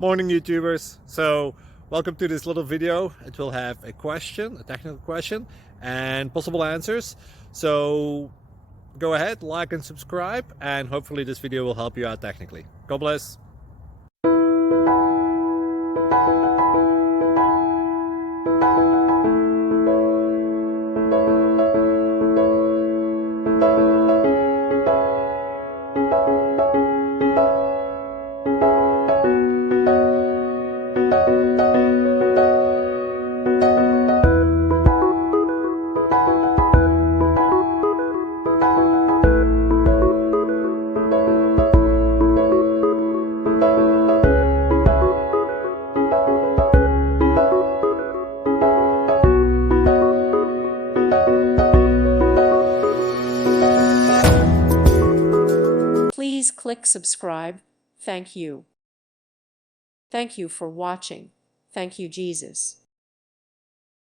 Morning YouTubers. So welcome to this little video. It will have a question, a technical question, and possible answers. So go ahead, like and subscribe, and hopefully this video will help you out technically. God bless. Please click subscribe. Thank you. Thank you for watching. Thank you, Jesus.